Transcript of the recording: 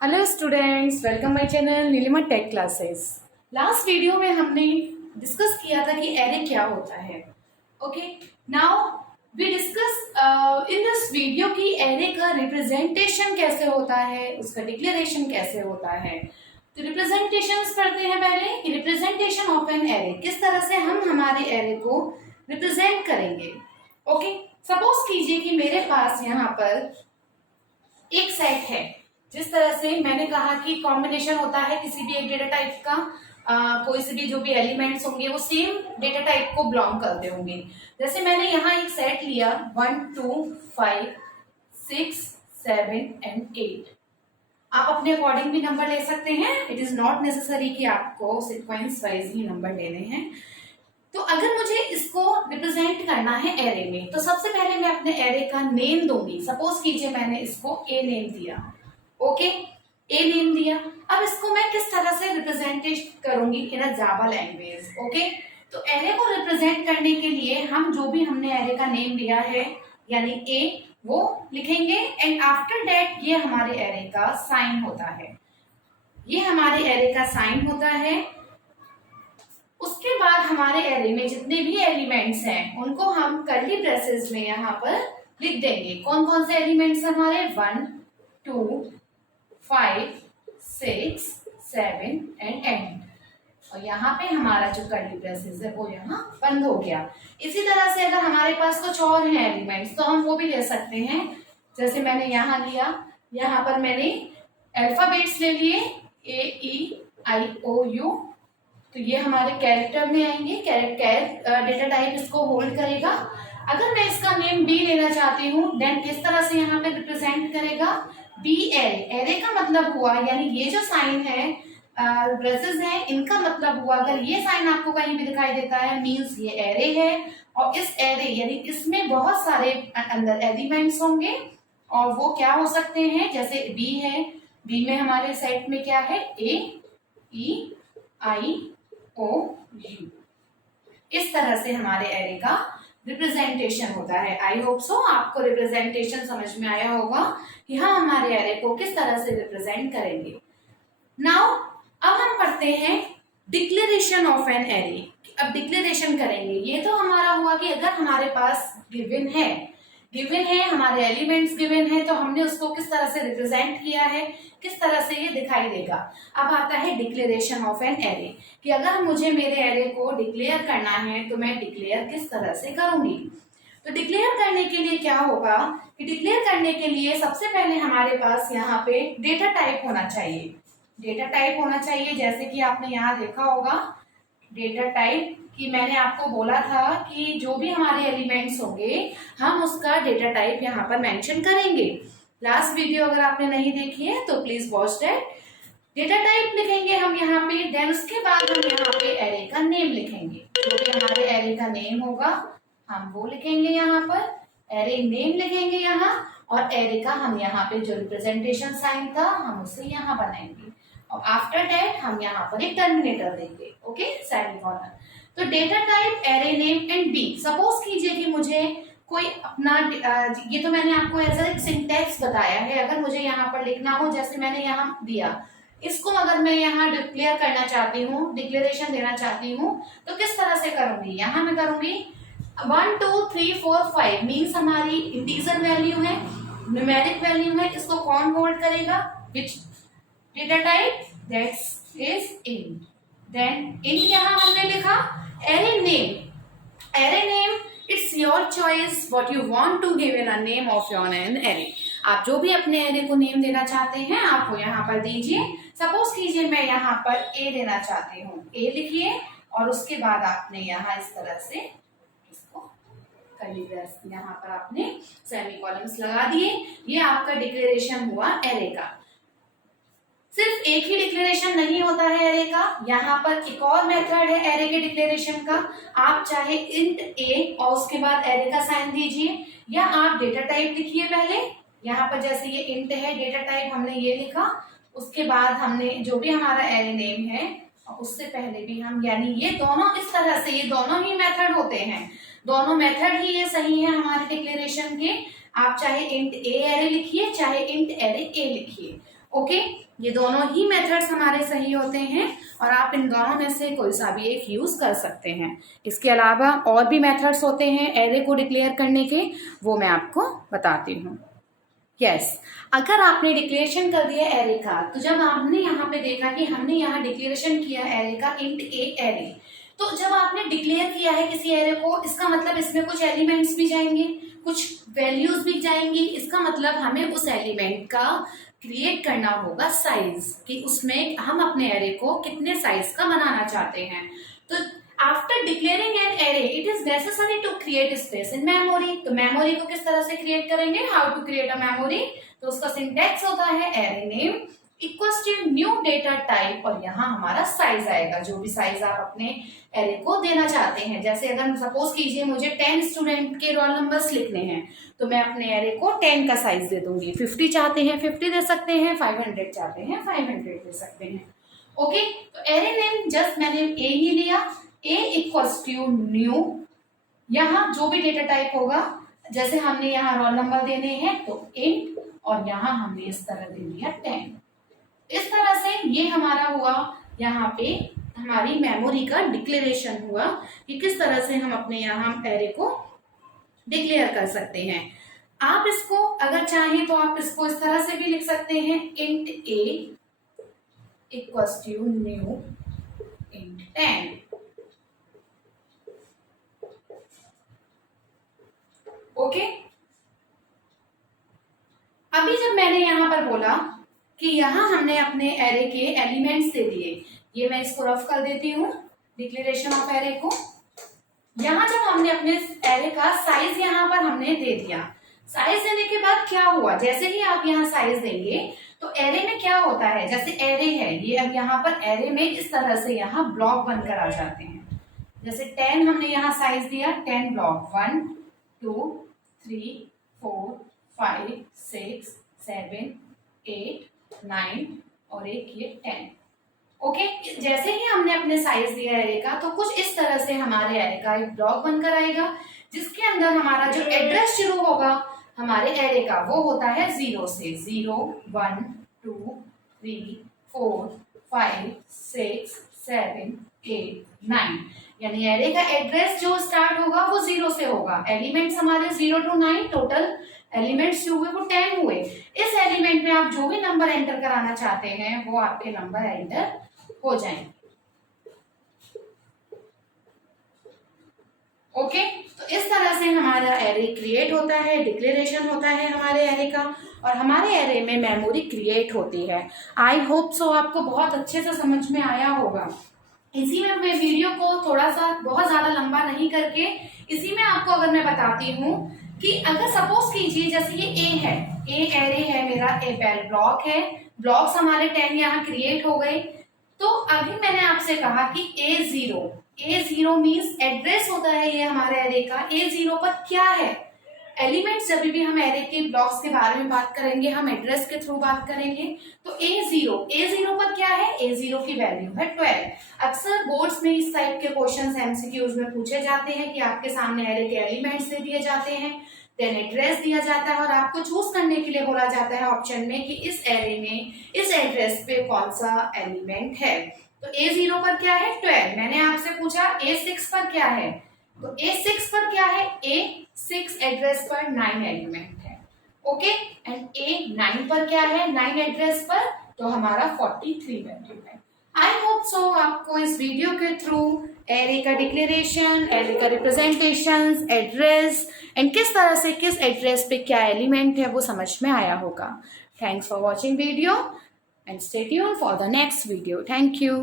Hello students, welcome my channel Nilima tech classes. Last video में हमने discuss किया था कि एरे क्या होता है। Okay, now we discuss in this video कि एरे का रिप्रेजेंटेशन कैसे होता है, उसका डिक्लेरेशन कैसे होता है। तो रिप्रेजेंटेशंस पढ़ते हैं पहले कि रिप्रेजेंटेशन ऑफ एन एरे, किस तरह से हम हमारे एरे को रिप्रेजेंट करेंगे। ओके, सपोज कीजिए कि मेरे पास यहाँ पर एक सेट है। जिस तरह से मैंने कहा कि कॉम्बिनेशन होता है किसी भी एक डेटा टाइप का, कोई से भी जो भी एलिमेंट्स होंगे वो सेम डेटा टाइप को बिलोंग करते होंगे। जैसे मैंने यहाँ एक सेट लिया 1 2 5 6 7 एंड 8। आप अपने अकॉर्डिंग भी नंबर ले सकते हैं। इट इज नॉट नेसेसरी कि आपको सीक्वेंस वाइज ही नंबर लेने हैं। तो अगर मुझे इसको रिप्रेजेंट करना है एरे में, तो सबसे पहले मैं अपने एरे का नेम दूंगी। सपोज कीजिए मैंने इसको ए नेम दिया। ओके, ए नेम दिया। अब इसको मैं किस तरह से रिप्रेजेंट करूंगी इन अ जावा लैंग्वेज। ओके, तो एरे को रिप्रेजेंट करने के लिए हम जो भी हमने एरे का नेम दिया है यानी ए, वो लिखेंगे एंड आफ्टर दैट ये हमारे एरे का साइन होता है। ये हमारे एरे का साइन होता है। उसके बाद हमारे एरे में जितने भी एलिमेंट्स हैं उनको हम कर्ली ब्रेसेस में यहाँ पर लिख देंगे। कौन कौन से एलिमेंट्स हमारे 1 2 5 6 7 एंड एंड। और यहाँ पे हमारा जो कर्ली ब्रेसेस है वो यहाँ बंद हो गया। इसी तरह से अगर हमारे पास कुछ और हैं एलिमेंट्स तो हम वो भी ले सकते हैं। जैसे मैंने यहाँ लिया, यहाँ पर मैंने अल्फाबेट्स ले लिए AEIOU। तो ये हमारे कैरेक्टर में आएंगे। डेटा टाइप इसको होल्ड करेगा। अगर मैं इसका नेम बी लेना चाहती हूँ देन किस तरह से यहाँ पे रिप्रेजेंट करेगा, BL। एरे का मतलब हुआ यानी ये जो साइन है, ब्रेसेस है, इनका मतलब हुआ अगर ये साइन आपको कहीं भी दिखाई देता है मींस ये एरे है। और इस एरे यानी इसमें बहुत सारे अंदर एलिमेंट्स होंगे और वो क्या हो सकते हैं, जैसे बी है, बी में हमारे सेट में क्या है AEIOU। इस तरह से हमारे एरे का रिप्रेजेंटेशन होता है। आई होप सो आपको रिप्रेजेंटेशन समझ में आया होगा कि हम हमारे एरे को किस तरह से रिप्रेजेंट करेंगे। नाउ अब हम पढ़ते हैं डिक्लेरेशन ऑफ एन एरे। अब डिक्लेरेशन करेंगे। ये तो हमारा हुआ कि अगर हमारे पास गिवन है हमारे एलिमेंट्स गिवन है तो हमने उसको किस तरह से रिप्रेजेंट किया है, किस तरह से ये दिखाई देगा। अब आता है डिक्लेरेशन ऑफ एन एरे कि अगर मुझे मेरे एरे को डिक्लेयर करना है तो मैं डिक्लेयर किस तरह से करूंगी। तो डिक्लेयर करने के लिए क्या होगा कि डिक्लेयर करने के लिए सबसे पहले हमारे पास यहाँ पे डेटा टाइप होना चाहिए। डेटा टाइप होना चाहिए जैसे कि आपने यहाँ देखा होगा डेटा टाइप कि मैंने आपको बोला था कि जो भी हमारे एलिमेंट्स होंगे हम उसका डेटा टाइप यहाँ पर मेंशन करेंगे। लास्ट वीडियो अगर आपने नहीं देखी है तो please watch that. Data type लिखेंगे हम यहाँ पे, देन उसके बाद हम यहाँ पे एरे का नेम लिखेंगे। जो भी हमारे एरे का नेम होगा हम वो लिखेंगे यहाँ पर, एरे नेम लिखेंगे यहाँ। और एरे का हम यहाँ पे जो रिप्रेजेंटेशन साइन था हम उसे यहाँ बनाएंगे और आफ्टर दैट हम यहाँ पर एक टर्मिनेटर देंगे। Okay, semicolon. तो data type array name and B. Suppose कीजिए कि मुझे कोई अपना ये तो मैंने आपको एज एक सिंटैक्स बताया है। अगर मुझे यहाँ पर लिखना हो जैसे मैंने यहाँ दिया, इसको अगर मैं यहाँ डिक्लेयर करना चाहती हूँ, डिक्लेरेशन देना चाहती हूँ तो किस तरह से करूंगी। यहाँ मैं करूंगी 1 2 3 4 5 मीन्स हमारी इंटीजर वैल्यू है, न्यूमेरिक वैल्यू है। इसको कौन होल्ड करेगा, which data type, that is int. Then int यहाँ हमने लिखा। Array name it's your choice what you want to give in a name of your an array. आप जो भी अपने एरे को नेम देना चाहते हैं आप वो यहाँ पर दीजिए। सपोज कीजिए मैं यहाँ पर ए देना चाहती हूँ, ए लिखिए और उसके बाद आपने यहाँ इस तरह से इसको कर्ली ब्रेस यहाँ पर आपने सेमीकोलन्स लगा दिए। ये आपका डिक्लेरेशन हुआ एरे का। सिर्फ एक ही डिक्लेरेशन नहीं होता है एरे का, यहाँ पर एक और मेथड है एरे के डिक्लेरेशन का। आप चाहे इंट ए और उसके बाद एरे का साइन दीजिए, या आप डेटा टाइप लिखिए पहले। यहाँ पर जैसे ये इंट है, डेटा टाइप हमने ये लिखा, उसके बाद हमने जो भी हमारा एरे नेम है उससे पहले भी हम, यानी ये दोनों इस तरह से, ये दोनों ही मेथड होते हैं, दोनों मेथड ही ये सही है हमारे डिक्लेरेशन के। आप चाहे इंट ए एरे लिखिए चाहे इंट एरे ए लिखिए। ओके, ये दोनों ही मेथड्स हमारे सही होते हैं और आप इन दोनों में से कोई सा भी एक यूज कर सकते हैं। इसके अलावा और भी मेथड्स होते हैं एरे को डिक्लेयर करने के, वो मैं आपको बताती हूँ। यस, अगर आपने डिक्लेरेशन कर दिया एरे का, तो जब आपने यहाँ पे देखा कि हमने यहाँ डिक्लेरेशन किया एरे का इंट ए एरे, तो जब आपने डिक्लेयर किया है किसी एरे को, इसका मतलब इसमें कुछ एलिमेंट्स भी जाएंगे, कुछ वैल्यूज भी जाएंगी। इसका मतलब हमें उस एलिमेंट का क्रिएट करना होगा साइज, कि उसमें हम अपने एरे को कितने साइज का बनाना चाहते हैं। तो after declaring an array it is necessary to create space in memory. तो मेमोरी को किस तरह से क्रिएट करेंगे, how to create a memory, तो उसका सिंटैक्स होता है array name equals to new data type, और यहाँ हमारा साइज आएगा, जो भी साइज आप अपने एरे को देना चाहते हैं। जैसे अगर सपोज कीजिए मुझे 10 स्टूडेंट के रोल नंबर्स लिखने हैं, तो मैं अपने एरे को 10 का साइज दे दूंगी। 50 चाहते हैं 50 दे सकते हैं, 500 चाहते हैं 500 दे सकते हैं। ओके, तो एरे नेम जस्ट मैंने ए ही लिया, ए इक्वल्स टू न्यू, यहाँ जो भी डेटा टाइप होगा, जैसे हमने यहाँ रोल नंबर देने हैं तो इंट, और यहाँ हमने इस तरह दे दिया 10। इस तरह से ये हमारा हुआ, यहाँ पे हमारी मेमोरी का डिक्लेरेशन हुआ कि किस तरह से हम अपने यहाँ एरे को डिक्लेयर कर सकते हैं। आप इसको अगर चाहें तो आप इसको इस तरह से भी लिख सकते हैं, int a equals to new int 10। Okay, अभी जब मैंने यहां पर बोला कि यहां हमने अपने एरे के एलिमेंट्स दे दिए, ये मैं इसको रफ कर देती हूँ, डिक्लेरेशन ऑफ एरे को। यहां जब हमने अपने एरे का साइज यहां पर हमने दे दिया, साइज देने के बाद क्या हुआ, जैसे ही आप यहाँ साइज देंगे तो एरे में क्या होता है, जैसे एरे है ये, अब यहाँ पर एरे में इस तरह से यहाँ ब्लॉक बनकर आ जाते हैं। जैसे 10 हमने यहाँ साइज दिया, 10 ब्लॉक, 1 2 3 4 5 6 7 8 9 और एक ये 10। ओके, जैसे ही हमने अपने साइज दिया एरे का, तो कुछ इस तरह से हमारे एरे का एक ब्लॉक बनकर आएगा, जिसके अंदर हमारा जो एड्रेस शुरू होगा हमारे एरे का वो होता है 0 से। 0 1 2 3 4 5 6 7 8 9, यानी एरे का एड्रेस जो स्टार्ट होगा वो 0 से होगा। एलिमेंट्स हमारे 0 to 9, टोटल एलिमेंट्स जो हुए वो 10 हुए। इस एलिमेंट में आप जो भी नंबर एंटर कराना चाहते हैं वो आपके नंबर एंटर हो जाएंगे। ओके, तो इस तरह से हमारा एरे क्रिएट होता है, डिक्लेरेशन होता है हमारे एरे का, और हमारे एरे में मेमोरी क्रिएट होती है। आई होप सो आपको बहुत अच्छे से समझ में आया होगा। इसी में मैं वीडियो को थोड़ा सा बहुत ज्यादा लंबा नहीं करके, इसी में आपको अगर मैं बताती हूँ कि अगर सपोज कीजिए जैसे ये ए है, ए एरे है मेरा, ए ब्लॉक है, ब्लॉक्स हमारे 10 यहाँ क्रिएट हो गए। तो अभी मैंने आपसे कहा कि A0 मीन्स एड्रेस होता है ये हमारे एरे का। A0 पर क्या है, एलिमेंट्स जब भी हम एरे के ब्लॉक्स के बारे में बात करेंगे हम एड्रेस के थ्रू बात करेंगे। तो A0 पर क्या है, A0 की वैल्यू है 12। अक्सर बोर्ड्स में इस टाइप के क्वेश्चंस एमसीक्यूज में पूछे जाते हैं कि आपके सामने एरे के एलिमेंट्स दे दिए जाते हैं, देन एड्रेस दिया जाता है और आपको चूज करने के लिए बोला जाता है ऑप्शन में कि इस एरे में इस एड्रेस पे कौन सा एलिमेंट है। तो A0 पर क्या है 12। मैंने आपसे पूछा A6 पर क्या है, तो A6 पर क्या है, A6 एड्रेस पर 9 एलिमेंट है। ओके, एंड A9 पर क्या है, 9 एड्रेस पर तो हमारा 43 वैल्यू है। आई होप सो आपको इस वीडियो के थ्रू एरे का डिक्लेरेशन, एरे का रिप्रेजेंटेशन, एड्रेस एंड किस तरह से किस एड्रेस पे क्या एलिमेंट है वो समझ में आया होगा। Thanks for watching video and stay tuned for the next video. Thank you.